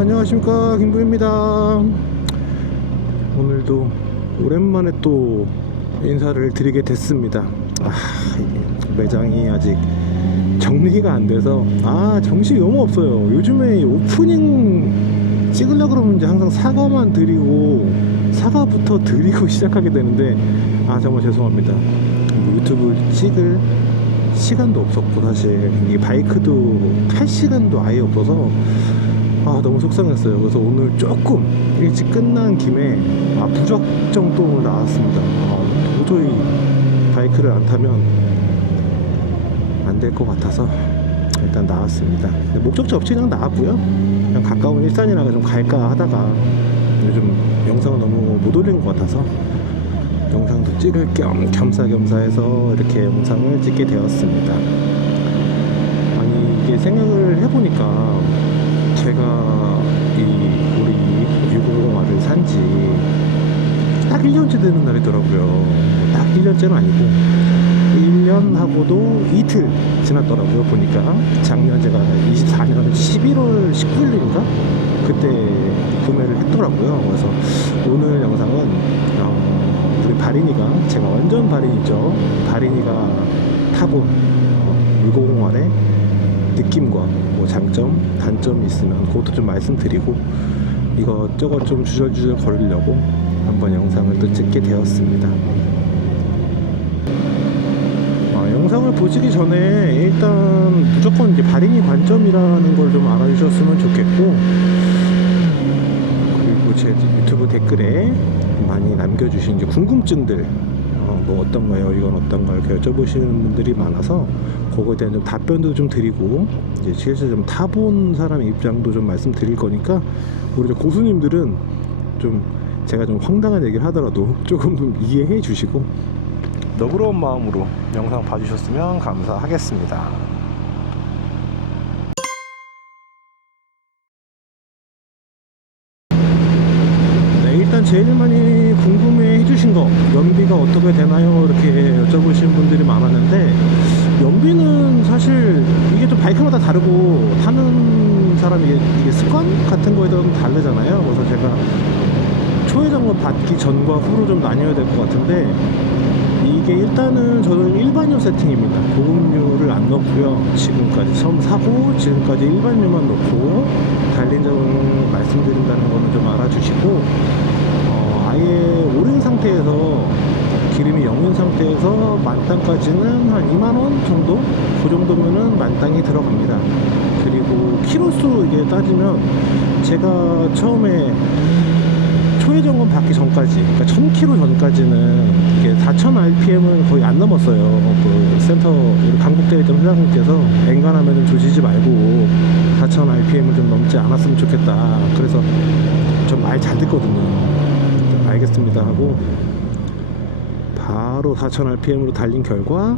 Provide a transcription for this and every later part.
안녕하십니까 김구입니다. 오늘도 오랜만에 또 인사를 드리게 됐습니다. 아 매장이 아직 정리가 안 돼서 아 정신이 너무 없어요. 요즘에 이 오프닝 찍으려고 그러면 이제 항상 사과만 드리고 사과부터 드리고 시작하게 되는데 아 정말 죄송합니다. 뭐 유튜브 찍을 시간도 없었고 사실. 이 바이크도 탈 시간도 아예 없어서 아 너무 속상했어요. 그래서 오늘 조금 일찍 끝난 김에 아 부적정 또 오늘 나왔습니다. 아, 도저히 바이크를 안 타면 안 될 것 같아서 일단 나왔습니다. 목적지 없이 그냥 나왔고요. 그냥 가까운 일산이나 좀 갈까 하다가 요즘 영상을 너무 못 올린 것 같아서 영상도 찍을 겸 겸사겸사 해서 이렇게 영상을 찍게 되었습니다. 아니 이게 생각을 해보니까 제가 이 우리 650R을 산지 딱 1년째 되는 날이더라고요. 딱 1년째는 아니고 1년하고도 이틀 지났더라고요. 보니까 작년 제가 24년 11월 19일인가 그때 구매를 했더라고요. 그래서 오늘 영상은 어, 우리 바린이가 제가 완전 바린이죠. 바린이가 타본 어, 650R의 느낌과 뭐 장점, 단점이 있으면 그것도 좀 말씀드리고 이것저것 좀 주절주절 거리려고 한번 영상을 또 찍게 되었습니다. 아, 영상을 보시기 전에 일단 무조건 이제 발인이 관점이라는 걸 좀 알아주셨으면 좋겠고 그리고 제 유튜브 댓글에 많이 남겨주신 이제 궁금증들 어, 뭐 어떤 거예요 이건 어떤 거 이렇게 여쭤보시는 분들이 많아서 그거에 대한 좀 답변도 좀 드리고 이제 실제 좀 타본 사람의 입장도 좀 말씀드릴 거니까 우리 저 고수님들은 좀 제가 좀 황당한 얘기를 하더라도 조금 좀 이해해 주시고 너그러운 마음으로 영상 봐주셨으면 감사하겠습니다. 네, 일단 제일 많이 궁금해 해주신 거 연비가 어떻게 되나요? 이렇게 분들이 많았는데 연비는 사실 이게 좀 바이크마다 다르고 타는 사람 이게, 이게 습관 같은 거에 좀 다르잖아요. 그래서 제가 초회 점검 받기 전과 후로 좀 나뉘어야 될 것 같은데 이게 일단은 저는 일반유 세팅입니다. 고급유를 안 넣고요. 지금까지 처음 사고 지금까지 일반유만 넣고 달린 점을 말씀드린다는 거는 좀 알아주시고 어, 아예 오른 상태에서 기름이 0인 상태에서 만땅까지는 한 2만 원 정도 그 정도면은 만땅이 들어갑니다. 그리고 키로수 이게 따지면 제가 처음에 초회 점검 받기 전까지, 그러니까 1000km 전까지는 이게 4000 RPM은 거의 안 넘었어요. 그 센터 우리 강북대리점 회장님께서 엔간하면 조지지 말고 4000 RPM을 좀 넘지 않았으면 좋겠다. 그래서 좀 말 잘 듣거든요. 알겠습니다 하고 바로 4000 RPM으로 달린 결과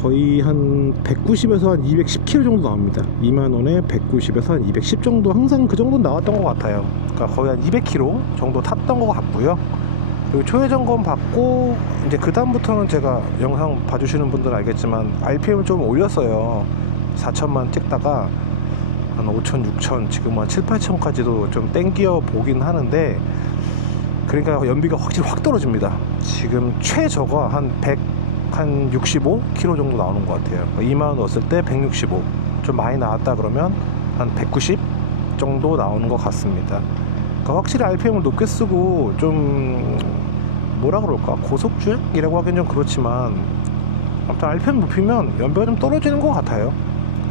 거의 한 190에서 한 210km 정도 나옵니다. 2만 원에 190에서 한 210 정도 항상 그 정도 나왔던 것 같아요. 그러니까 거의 한 200km 정도 탔던 것 같고요. 그리고 초회 점검 받고 이제 그 다음부터는 제가 영상 봐주시는 분들은 알겠지만 RPM을 좀 올렸어요. 4천만 찍다가 한 5천, 6천, 지금 한 7, 8천까지도 좀 땡겨 보긴 하는데 그러니까 연비가 확실히 확 떨어집니다. 지금 최저가 한 100, 한 65km 정도 나오는 것 같아요. 2만 원 넣었을 때 165. 좀 많이 나왔다 그러면 한 190 정도 나오는 것 같습니다. 그러니까 확실히 RPM을 높게 쓰고 좀 뭐라 그럴까 고속주행이라고 하긴 좀 그렇지만 아무튼 RPM 높이면 연비가 좀 떨어지는 것 같아요.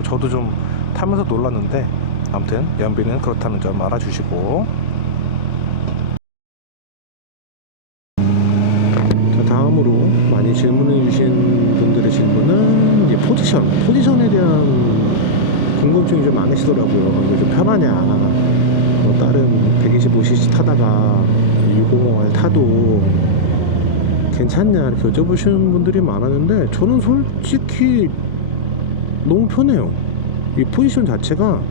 저도 좀 타면서 놀랐는데 아무튼 연비는 그렇다는 점 알아주시고 자, 다음으로 많이 질문해 주신 분들의 질문은 이제 포지션, 포지션에 대한 궁금증이 좀 많으시더라고요. 이게 좀 편하냐, 뭐 다른 125cc 타다가 650R 타도 괜찮냐 이렇게 여쭤보시는 분들이 많았는데 저는 솔직히 너무 편해요. 이 포지션 자체가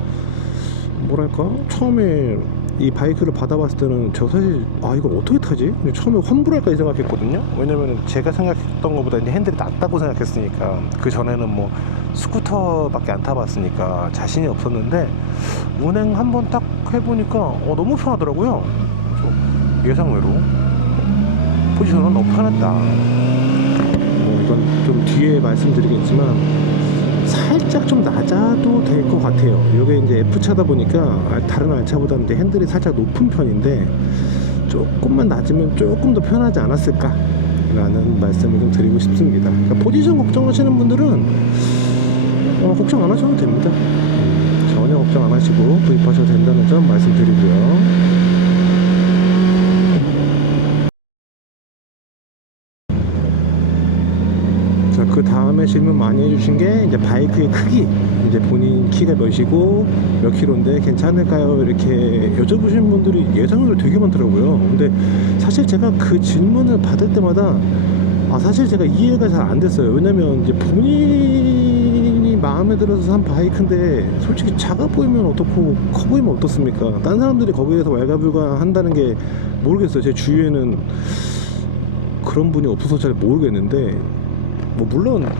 뭐랄까 처음에 이 바이크를 받아봤을 때는 저 사실 아 이걸 어떻게 타지? 처음에 환불할까 이 생각했거든요. 왜냐면 제가 생각했던 것보다 이제 핸들이 낮다고 생각했으니까 그 전에는 뭐 스쿠터밖에 안 타봤으니까 자신이 없었는데 운행 한번 딱 해보니까 어, 너무 편하더라고요. 예상외로 포지션은 너무 편했다. 뭐 이건 좀 뒤에 말씀드리겠지만 살짝 좀 낮아도 될 것 같아요. 이게 이제 F차다 보니까 아, 다른 R차보다는 이제 핸들이 살짝 높은 편인데 조금만 낮으면 조금 더 편하지 않았을까? 라는 말씀을 좀 드리고 싶습니다. 그러니까 포지션 걱정하시는 분들은 어, 걱정 안 하셔도 됩니다. 음, 전혀 걱정 안 하시고 구입하셔도 된다는 점 말씀드리고요. 자, 그 다음에 질문 많이 해주신 게 이제 바이크의 크기, 이제 본인 키가 몇이고 몇 킬로인데 괜찮을까요? 이렇게 여쭤보시는 분들이 예상외로 되게 많더라고요. 근데 사실 제가 그 질문을 받을 때마다 아, 사실 제가 이해가 잘 안 됐어요. 왜냐면 이제 본인이 마음에 들어서 산 바이크인데 솔직히 작아 보이면 어떻고 커 보이면 어떻습니까? 딴 사람들이 거기에 대해서 왈가불가 한다는 게 모르겠어요. 제 주위에는 그런 분이 없어서 잘 모르겠는데 뭐 물론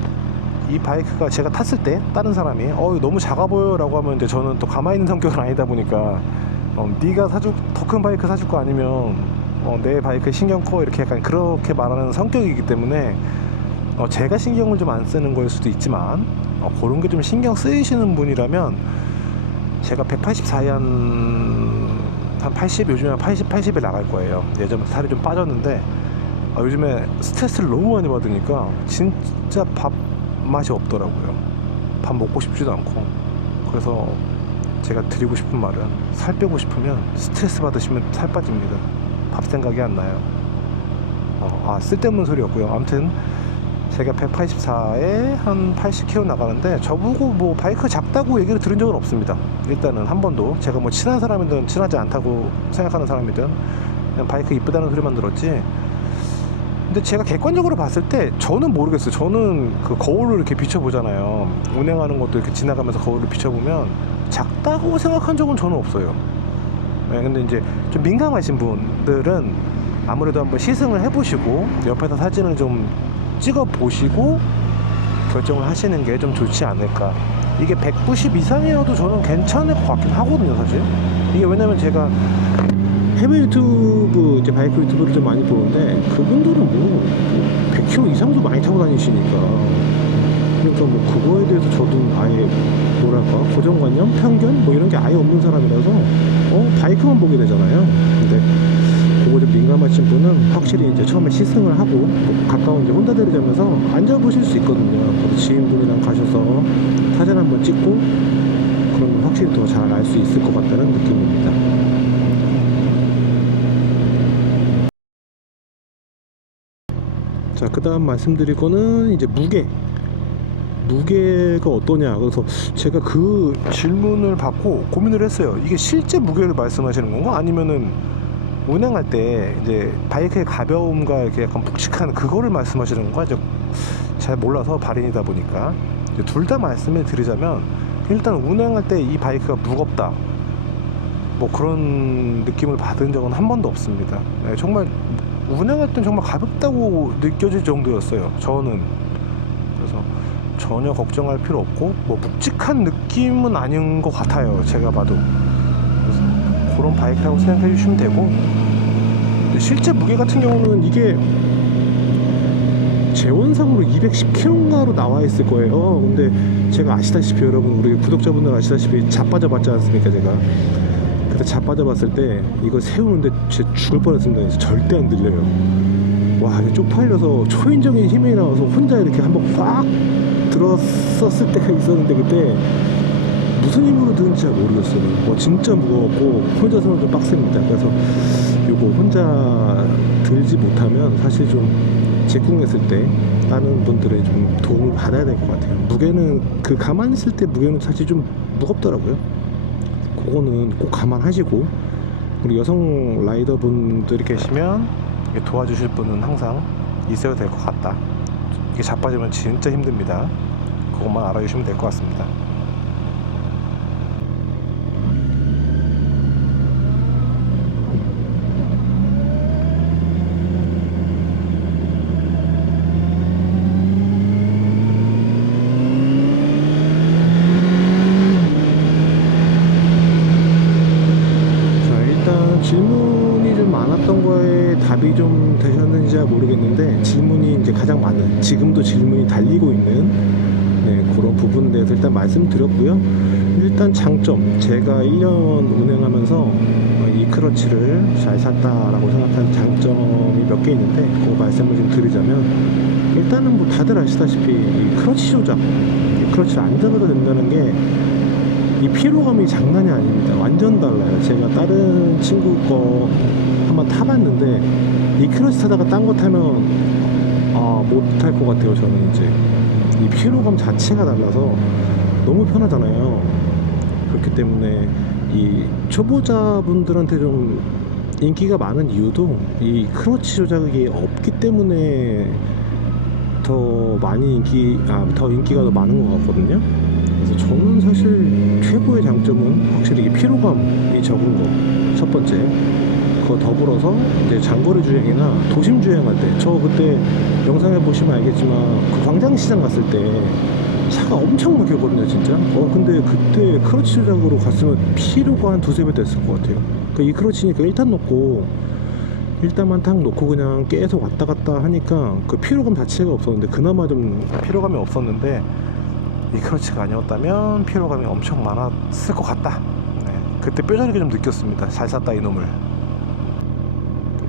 이 바이크가 제가 탔을 때 다른 사람이 어 너무 작아 보여라고 하면 이제 저는 또 가만히 있는 성격은 아니다 보니까 어, 네가 사줄 더 큰 바이크 사줄 거 아니면 어, 내 바이크에 신경 꺼 이렇게 약간 그렇게 말하는 성격이기 때문에 어, 제가 신경을 좀 안 쓰는 걸 수도 있지만 어, 그런 게 좀 신경 쓰이시는 분이라면 제가 184에 한, 한 80, 요즘에 한 80, 80에 나갈 거예요. 예전에 살이 좀 빠졌는데 아, 요즘에 스트레스를 너무 많이 받으니까 진짜 밥 맛이 없더라고요. 밥 먹고 싶지도 않고. 그래서 제가 드리고 싶은 말은 살 빼고 싶으면 스트레스 받으시면 살 빠집니다. 밥 생각이 안 나요. 어, 아, 쓸데없는 소리였고요. 아무튼 제가 184에 한 80km 나가는데 저보고 뭐 바이크 작다고 얘기를 들은 적은 없습니다. 일단은 한 번도 제가 뭐 친한 사람이든 친하지 않다고 생각하는 사람이든 그냥 바이크 이쁘다는 소리만 들었지 근데 제가 객관적으로 봤을 때 저는 모르겠어요. 저는 그 거울을 이렇게 비춰보잖아요. 운행하는 것도 이렇게 지나가면서 거울을 비춰보면 작다고 생각한 적은 저는 없어요. 네, 근데 이제 좀 민감하신 분들은 아무래도 한번 시승을 해보시고 옆에서 사진을 좀 찍어 보시고 결정을 하시는 게 좀 좋지 않을까. 이게 190 이상이어도 저는 괜찮을 것 같긴 하거든요, 사실. 이게 왜냐면 제가 해외 유튜브 이제 바이크 유튜브를 좀 많이 보는데 그분들은 뭐 100km 이상도 많이 타고 다니시니까. 그러니까 뭐 그거에 대해서 저도 아예 뭐랄까 고정관념 편견 뭐 이런 게 아예 없는 사람이라서 어? 바이크만 보게 되잖아요. 근데 그거 좀 민감하신 분은 확실히 이제 처음에 시승을 하고 뭐 가까운 이제 혼다 대리점에서 앉아보실 수 있거든요. 지인분이랑 가셔서 사진 한번 찍고 그러면 확실히 더 잘 알 수 있을 것 같다는 느낌입니다 자, 그 다음 말씀드릴 거는 이제 무게. 무게가 어떠냐. 그래서 제가 그 질문을 받고 고민을 했어요. 이게 실제 무게를 말씀하시는 건가? 아니면은 운행할 때 이제 바이크의 가벼움과 이렇게 약간 묵직한 그거를 말씀하시는 건가? 이제 잘 몰라서 발인이다 보니까. 둘 다 말씀을 드리자면 일단 운행할 때 이 바이크가 무겁다. 뭐 그런 느낌을 받은 적은 한 번도 없습니다. 네, 정말 운행할 땐 정말 가볍다고 느껴질 정도였어요. 저는 그래서 전혀 걱정할 필요 없고 뭐 묵직한 느낌은 아닌 것 같아요. 제가 봐도 그래서 그런 바이크라고 생각해 주시면 되고 실제 무게 같은 경우는 이게 재원상으로 210kg가로 나와 있을 거예요. 근데 제가 아시다시피 여러분 우리 구독자분들 아시다시피 자빠져 봤지 않습니까 제가 그때 자빠져 봤을 때 이거 세우는데 진짜 죽을 뻔했습니다. 절대 안 들려요. 와 쪽팔려서 초인적인 힘이 나와서 혼자 이렇게 한번 확 들었었을 때가 있었는데 그때 무슨 힘으로 드는지 잘 모르겠어요. 뭐 진짜 무거웠고 혼자서는 좀 빡셉니다. 그래서 요거 혼자 들지 못하면 사실 좀 직궁했을 때 다른 분들의 좀 도움을 받아야 될 것 같아요. 무게는 그 가만히 있을 때 무게는 사실 좀 무겁더라고요. 그거는 꼭 감안하시고 우리 여성 라이더 분들이 계시면 도와주실 분은 항상 있어야 될 것 같다. 이게 자빠지면 진짜 힘듭니다. 그것만 알아주시면 될 것 같습니다. 지금도 질문이 달리고 있는 네, 그런 부분에 대해서 일단 말씀드렸고요. 일단 장점 제가 1년 운행하면서 어, 이 크러치를 잘 샀다라고 생각한 장점이 몇 개 있는데 그거 말씀을 좀 드리자면 일단은 뭐 다들 아시다시피 이 크러치 조작 이 크러치를 안 잡아도 된다는 게이 피로감이 장난이 아닙니다. 완전 달라요. 제가 다른 친구 거 한번 타봤는데 이 크러치 타다가 딴 거 타면 아, 못탈것 같아요. 저는 이제 이 피로감 자체가 달라서 너무 편하잖아요. 그렇기 때문에 이 초보자분들한테 좀 인기가 많은 이유도 이 크러치 조작이 없기 때문에 더 많이 인기 아 더 인기가 더 많은 것 같거든요. 그래서 저는 사실 최고의 장점은 확실히 이 피로감이 적은 거 첫 번째. 그거 더불어서 이제 장거리 주행이나 도심 주행할 때 저 그때 영상에 보시면 알겠지만 그 광장시장 갔을 때 차가 엄청 막혔거든요 진짜. 어 근데 그때 크러치 조작으로 갔으면 피로가 한 두세 배 됐을 것 같아요. 그이 크러치니까 1탄 놓고 1단만 탁 놓고 그냥 계속 왔다 갔다 하니까 그 피로감 자체가 없었는데 그나마 좀 피로감이 없었는데 이 크러치가 아니었다면 피로감이 엄청 많았을 것 같다. 네, 그때 뼈저리게 좀 느꼈습니다. 잘 샀다 이놈을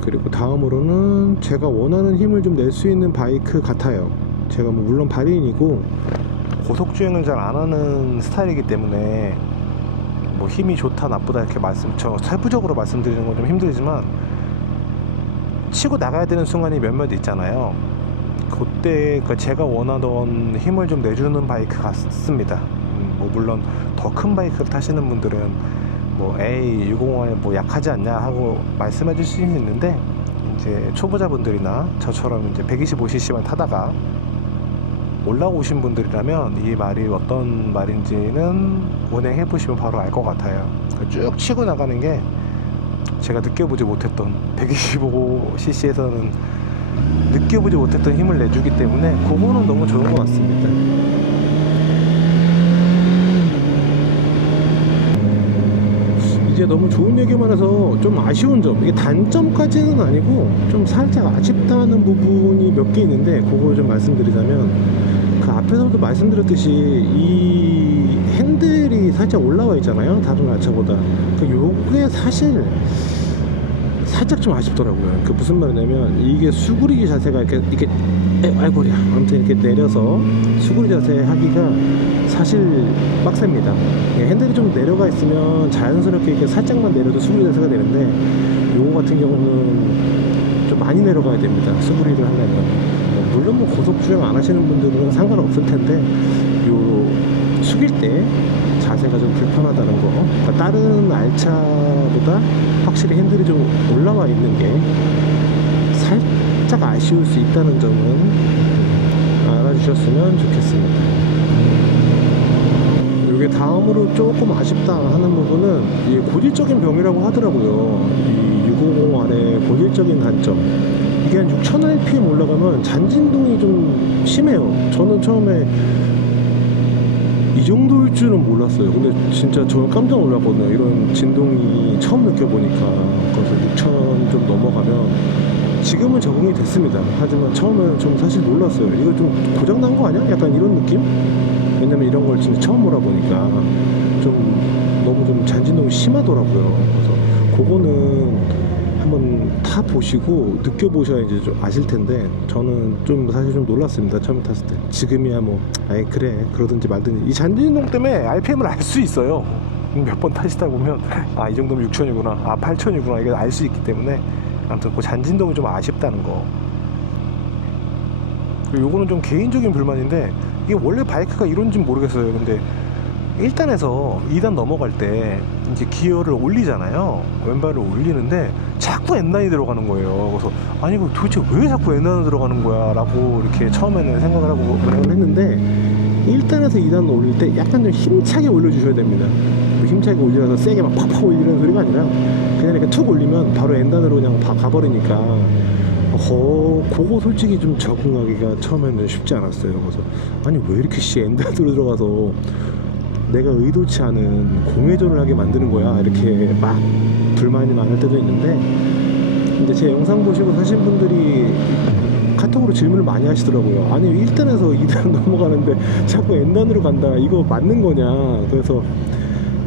그리고 다음으로는 제가 원하는 힘을 좀 낼 수 있는 바이크 같아요. 제가 뭐 물론 발인이고 고속 주행을 잘 안 하는 스타일이기 때문에 뭐 힘이 좋다 나쁘다 이렇게 말씀 저 세부적으로 말씀드리는 건 좀 힘들지만 치고 나가야 되는 순간이 몇몇 있잖아요. 그때 그 제가 원하던 힘을 좀 내주는 바이크 같습니다. 음, 뭐 물론 더 큰 바이크를 타시는 분들은 뭐 에이 650에 뭐 약하지 않냐 하고 말씀해 주실 수 있는데 이제 초보자분들이나 저처럼 이제 125cc만 타다가 올라오신 분들이라면 이 말이 어떤 말인지는 운행해 보시면 바로 알 것 같아요. 쭉 치고 나가는 게 제가 느껴보지 못했던 125cc에서는 느껴보지 못했던 힘을 내주기 때문에 그거는 너무 좋은 것 같습니다. 이제 너무 좋은 얘기만 해서 좀 아쉬운 점. 이게 단점까지는 아니고 좀 살짝 아쉽다는 부분이 몇 개 있는데 그걸 좀 말씀드리자면 그 앞에서도 말씀드렸듯이 이 핸들이 살짝 올라와 있잖아요. 다른 알차보다. 그 요게 사실 살짝 좀 아쉽더라고요. 그 무슨 말이냐면 이게 수구리기 자세가 이렇게 이렇게 에, 아이고야 아무튼 이렇게 내려서 수구리 자세 하기가 사실 빡셉니다. 예, 핸들이 좀 내려가 있으면 자연스럽게 이렇게 살짝만 내려도 수구리 자세가 되는데 요거 같은 경우는 좀 많이 내려가야 됩니다. 수구리를 하려면 뭐 물론 뭐 고속 주행 안 하시는 분들은 상관없을 텐데 요 숙일 때 자세가 좀 불편하다는 거. 그러니까 다른 알차보다 확실히 핸들이 좀 올라와 있는 게 살짝 아쉬울 수 있다는 점은 알아주셨으면 좋겠습니다. 이게 다음으로 조금 아쉽다 하는 부분은 이 고질적인 병이라고 하더라고요. 이 650R의 고질적인 단점. 이게 한 6000rpm 올라가면 잔진동이 좀 심해요. 저는 처음에 이 정도일 줄은 몰랐어요. 근데 진짜 저는 깜짝 놀랐거든요. 이런 진동이 처음 느껴보니까. 그래서 6천 좀 넘어가면 지금은 적응이 됐습니다. 하지만 처음에는 좀 사실 놀랐어요. 이거 좀 고장난 거 아니야? 약간 이런 느낌? 왜냐면 이런 걸 진짜 처음 몰아보니까 좀 너무 좀 잔진동이 심하더라고요. 그래서 그거는 한번 타 보시고 느껴 보셔야 이제 좀 아실 텐데 저는 좀 사실 좀 놀랐습니다 처음 탔을 때. 지금이야 뭐 아이 그래 그러든지 말든지. 이 잔진동 때문에 RPM을 알 수 있어요. 몇 번 타시다 보면 아 이 정도면 6천이구나 아 8천이구나 이걸 알 수 있기 때문에 아무튼 그 잔진동이 좀 아쉽다는 거. 그리고 요거는 좀 개인적인 불만인데 이게 원래 바이크가 이런지 모르겠어요. 근데 1단에서 2단 넘어갈 때 이제 기어를 올리잖아요. 왼발을 올리는데 자꾸 N단이 들어가는 거예요. 그래서 아니 이거 도대체 왜 자꾸 N단이 들어가는 거야? 라고 이렇게 처음에는 생각을 하고 운행을 했는데 1단에서 2단 올릴 때 약간 좀 힘차게 올려주셔야 됩니다. 뭐 힘차게 올리라서 세게 막 팍팍 올리는 소리가 아니라 그냥 이렇게 툭 올리면 바로 N단으로 그냥 다 가버리니까 어, 그거 솔직히 좀 적응하기가 처음에는 쉽지 않았어요. 그래서 아니 왜 이렇게 씨 N단으로 들어가서 내가 의도치 않은 공회전을 하게 만드는 거야 이렇게 막 불만이 많을 때도 있는데 이제 제 영상 보시고 사신 분들이 가- 카톡으로 질문을 많이 하시더라고요. 아니 1단에서 2단 넘어가는데 자꾸 N단으로 간다. 이거 맞는 거냐? 그래서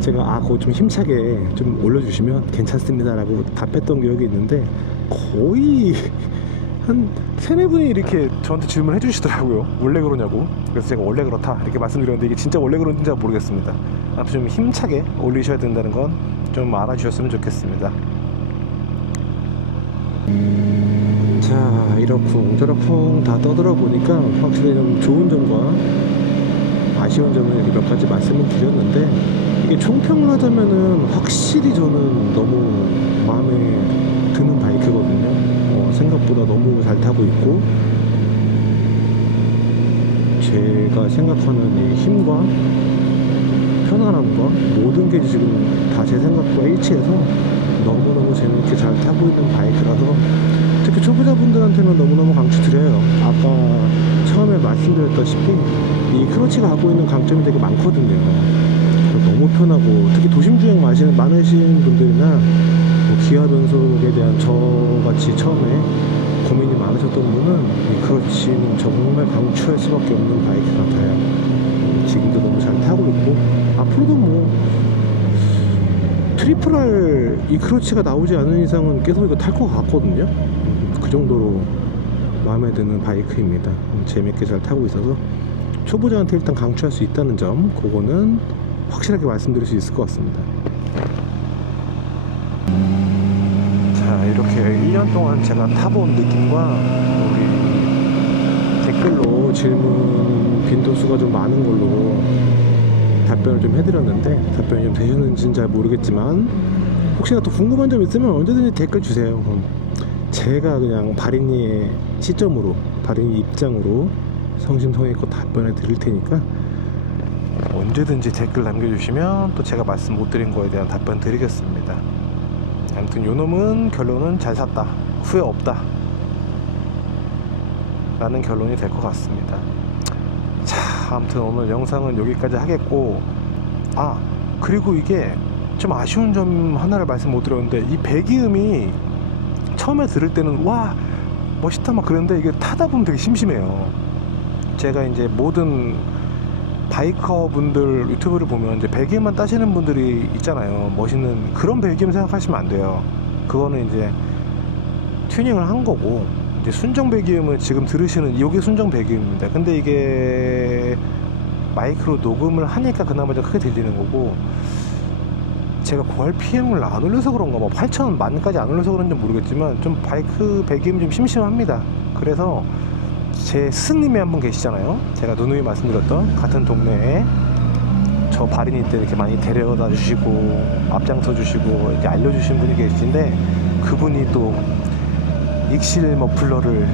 제가 아 그거 좀 힘차게 좀 올려주시면 괜찮습니다 라고 답했던 기억이 있는데 거의 한 세네 분이 이렇게 저한테 질문을 해주시더라고요. 원래 그러냐고. 그래서 제가 원래 그렇다 이렇게 말씀드렸는데 이게 진짜 원래 그런지 잘 모르겠습니다. 아무튼 좀 힘차게 올리셔야 된다는 건 좀 알아주셨으면 좋겠습니다. 자 이러쿵 저러쿵 다 떠들어 보니까 확실히 좀 좋은 점과 아쉬운 점을 이렇게 몇 가지 말씀을 드렸는데 이게 총평을 하자면은 확실히 저는 너무 마음에 드는 바이크거든요. 어, 생각보다 너무 잘 타고 있고 제가 생각하는 이 힘과 편안함과 모든 게 지금 다 제 생각과 일치해서 너무너무 재밌게 잘 타고 있는 바이크라서 특히 초보자분들한테는 너무너무 강추드려요. 아까 처음에 말씀드렸다시피 이 크러치가 갖고 있는 강점이 되게 많거든요. 너무 편하고 특히 도심 주행 많으신 분들이나 뭐 기아 변속에 대한 저같이 처음에 고민이 많으셨던 분은 이 크러치는 정말 강추할 수밖에 없는 바이크 같아요. 지금도 너무 잘 타고 있고 앞으로도 뭐 트리플 R 이 크러치가 나오지 않은 이상은 계속 이거 탈 것 같거든요. 음, 그 정도로 마음에 드는 바이크입니다. 음, 재밌게 잘 타고 있어서 초보자한테 일단 강추할 수 있다는 점, 그거는 확실하게 말씀드릴 수 있을 것 같습니다. 자, 이렇게 1년 동안 제가 타본 느낌과 우리 댓글로 질문 빈도수가 좀 많은 걸로 답변을 좀 해드렸는데 답변이 좀 되셨는지는 잘 모르겠지만 혹시나 또 궁금한 점 있으면 언제든지 댓글 주세요. 그럼 제가 그냥 바린이의 시점으로 바린이 입장으로 성심성의껏 답변해 드릴 테니까 언제든지 댓글 남겨주시면 또 제가 말씀 못 드린 거에 대한 답변 드리겠습니다. 아무튼 요놈은 결론은 잘 샀다. 후회 없다. 라는 결론이 될 것 같습니다. 자, 아무튼 오늘 영상은 여기까지 하겠고, 아, 그리고 이게 좀 아쉬운 점 하나를 말씀 못 드렸는데, 이 배기음이 처음에 들을 때는, 와, 멋있다 막 그랬는데, 이게 타다 보면 되게 심심해요. 제가 이제 모든 바이커 분들 유튜브를 보면 이제 배기음만 따시는 분들이 있잖아요. 멋있는 그런 배기음 생각하시면 안 돼요. 그거는 이제 튜닝을 한 거고 이제 순정 배기음을 지금 들으시는 이게 순정 배기음입니다. 근데 이게 마이크로 녹음을 하니까 그나마 좀 크게 들리는 거고 제가 고할 PM을 안 올려서 그런가 뭐 8천 만까지 안 올려서 그런지 모르겠지만 좀 바이크 배기음 좀 심심합니다. 그래서 제 스승님이 한 분 계시잖아요. 제가 누누이 말씀드렸던 같은 동네에 저 바린이 때 이렇게 많이 데려다 주시고 앞장서 주시고 이렇게 알려주신 분이 계신데 그분이 또 익실 머플러를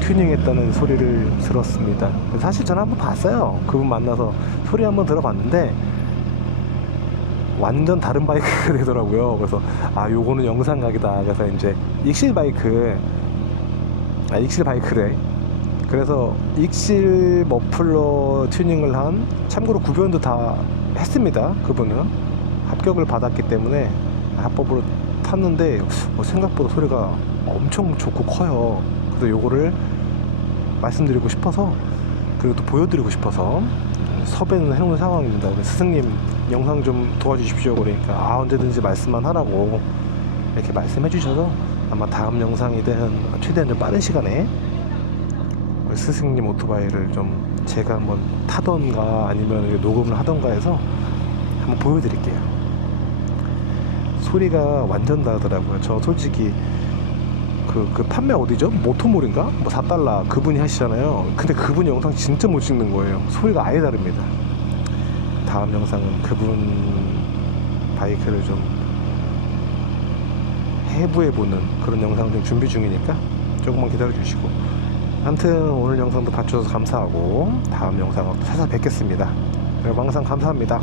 튜닝했다는 소리를 들었습니다. 사실 저는 한번 봤어요. 그분 만나서 소리 한번 들어봤는데 완전 다른 바이크가 되더라고요. 그래서 아 요거는 영상 각이다. 그래서 이제 익실 바이크 아 익실 바이크래. 그래서 익실 머플러 튜닝을 한 참고로 구변도 다 했습니다. 그분은 합격을 받았기 때문에 합법으로 탔는데 어, 생각보다 소리가 엄청 좋고 커요. 그래서 요거를 말씀드리고 싶어서 그리고 또 보여드리고 싶어서 섭외는 해놓은 상황입니다. 그래서 스승님 영상 좀 도와주십시오. 그러니까 아 언제든지 말씀만 하라고 이렇게 말씀해 주셔서 아마 다음 영상이든 최대한 좀 빠른 시간에 스승님 오토바이를 좀 제가 한번 타던가 아니면 녹음을 하던가 해서 한번 보여드릴게요. 소리가 완전 다르더라고요. 저 솔직히 그, 그 판매 어디죠? 모토몰인가? 뭐 4달러 그분이 하시잖아요. 근데 그분 영상 진짜 못 찍는 거예요. 소리가 아예 다릅니다. 다음 영상은 그분 바이크를 좀 해부해보는 그런 영상 좀 준비 중이니까 조금만 기다려 주시고 아무튼 오늘 영상도 봐주셔서 감사하고 다음 영상으로 찾아뵙겠습니다. 여러분 항상 감사합니다.